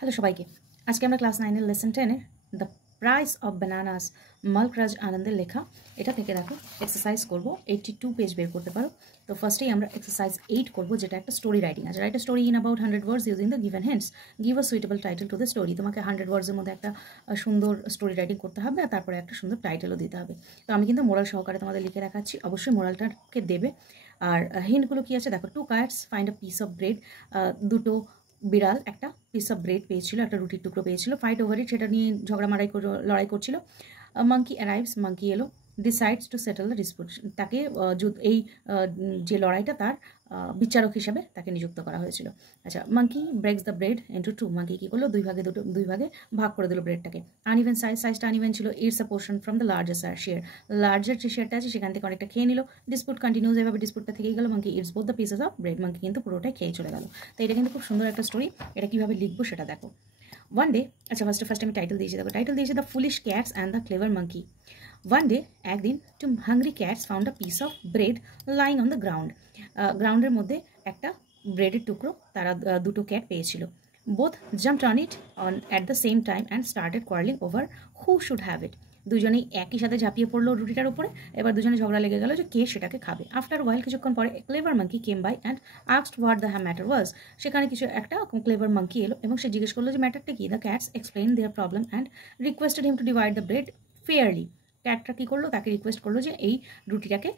Hello সবাইকে, আজকে আমরা ক্লাস 9 এর লেসন 10 এর দ্য প্রাইস অফ ব্যানানাস মাল্করাজ আনন্দের লেখা এটা থেকে দেখো এক্সারসাইজ করব। 82 পেজ বের করতে পারো। তো ফার্স্টেই আমরা এক্সারসাইজ 8 করব, যেটা একটা স্টোরি রাইটিং আছে। Write a story in about 100 words using the given hints. Give a suitable title to the story. তোমাকে 100 ওয়ার্ডসের মধ্যে একটা সুন্দর স্টোরি রাইটিং করতে হবে, আর তারপরে একটা সুন্দর টাইটেলও দিতে হবে। তো আমি কিন্তু মোরাল সহকারে তোমাদের লিখে রাখাচ্ছি, অবশ্যই মোরালটাকে দেবে। আর হিন্টগুলো কি আছে দেখো, 2 cats find a piece of bread. দুটো বিড়াল একটা পিস অফ ব্রেড পেয়েছিল, একটা রুটির টুকরো পেয়েছিল। ফাইট ওভার ইট, সেটা নিয়ে লড়াই করছিল। মাঙ্কি অ্যারাইভস, মাঙ্কি এলো। Decides to settle the dispute, তাকে এই যে লড়াইটা তার বিচারক হিসাবে তাকে নিযুক্ত করা হয়েছিল। আচ্ছা, monkey breaks the bread into 2। Monkey কী করলো, দুই ভাগে ভাগ করে দিল ব্রেডটাকে। আনইভেন সাইজটা আনইভেন ছিল। It's a portion from the larger share. Larger যে শেয়ারটা আছে সেখান থেকে অনেকটা খেয়ে নিল। ডিসপুট কন্টিনিউজ, এভাবে ডিসপুটটা থেকেই গেল। Monkey it's both the pieces of bread. Monkey কিন্তু পুরোটাই খেয়ে চলে গেল। তো এটা কিন্তু খুব সুন্দর একটা স্টোরি। এটা কীভাবে লিখবো সেটা দেখো। ওয়ান ডে, আচ্ছা ফার্স্ট আমি টাইটেল দিয়েছি দেখো। টাইটেল দিয়েছি the foolish cats and the clever monkey. One day, একদিন, two hungry cats found a piece of bread lying on the ground. গ্রাউন্ডের মধ্যে একটা ব্রেডের টুকরো তারা দুটো ক্যাট পেয়েছিল। Both jumped on it at the same time and started quarreling over who should have it. দুজনেই একই সাথে ঝাঁপিয়ে পড়লো রুটিটার উপরে। এবার দুজনে ঝগড়া লেগে গেল যে কে সেটাকে খাবে। আফটার ওয়াইল, কিছুক্ষণ পরে, clever monkey came by and asked what the matter was. সেখানে কিছু একটা ক্লেভার মাঙ্কি এলো এবং সে জিজ্ঞেস করলো যে ম্যাটারটা কি। The cats explain their problem and requested him to divide the bread fairly. ক্যাটটা কী করলো, তাকে রিকোয়েস্ট করলো যে এই রুটিটাকে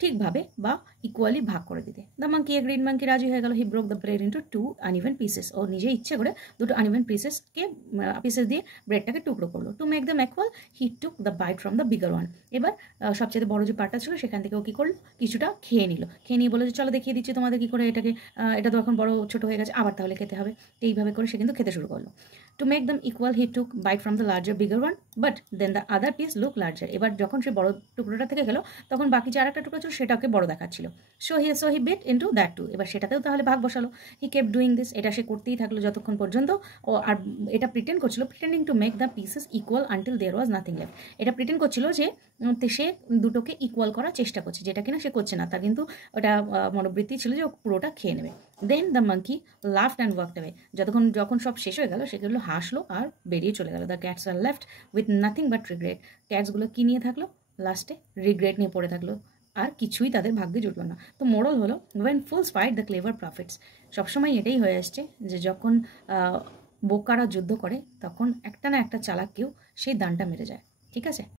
ঠিকভাবে বা ইকুয়ালি ভাগ করে দিতে। দ্য মাঙ্কি এগ্রিড, মাঙ্কি রাজি হয়ে গেল। He broke the bread into 2 uneven pieces. ও নিজে ইচ্ছে করে দুটো আনইভেন পিসেস দিয়ে ব্রেডটাকে টুকরো করলো। To make them equal, he took the bite from the bigger one. এবার সবচেয়ে বড় যে পার্টটা ছিল সেখান থেকে ও কী করলো, কিছুটা খেয়ে নিল। খেয়ে নিয়ে বলে যে চলো দেখিয়ে দিচ্ছি তোমাদের কী করে এটাকে, এটা তো এখন বড় ছোট হয়ে গেছে, আবার তাহলে খেতে হবে। এইভাবে করে সে কিন্তু খেতে শুরু করলো। To make them equal, he took bite from the larger bigger one, but then the other piece look larger. এবার যখন সে বড় টুকরোটা থেকে গেল, তখন বাকি যে আরেকটা টুকরো ছিল সেটাকে বড় দেখাচ্ছিল। So he bit into that too. এবার সেটাতেও তাহলে ভাগ বসালো। হি কেপ ডুইং দিস, এটা সে করতেই থাকলো যতক্ষণ পর্যন্ত ও, আর এটা প্রিটেন্ড করছিল, pretending to make the pieces equal until there was nothing left. এটা প্রিটেন্ড করছিল যে সে দুটোকে ইকুয়াল করার চেষ্টা করছে, যেটা কিনা সে করছে না। তার কিন্তু ওটা মনোবৃত্তি ছিল যে ও পুরোটা খেয়ে নেবে। Then the monkey laughed and walked away. যখন সব শেষ হয়ে গেল, সেগুলো হাসলো আর বেরিয়ে চলে গেল। The cats are left with nothing but regret. ক্যাটসগুলো কী নিয়ে থাকলো, লাস্টে রিগ্রেট নিয়ে পড়ে থাকলো, আর কিছুই তাদের ভাগ্যে জুটলো না। তো মোরাল হলো, when fools fight the clever profits. সবসময় এটাই হয়ে আসছে যে যখন বোকারা যুদ্ধ করে, তখন একটা না একটা চালাক কেউ সেই দানটা মেরে যায়। ঠিক আছে।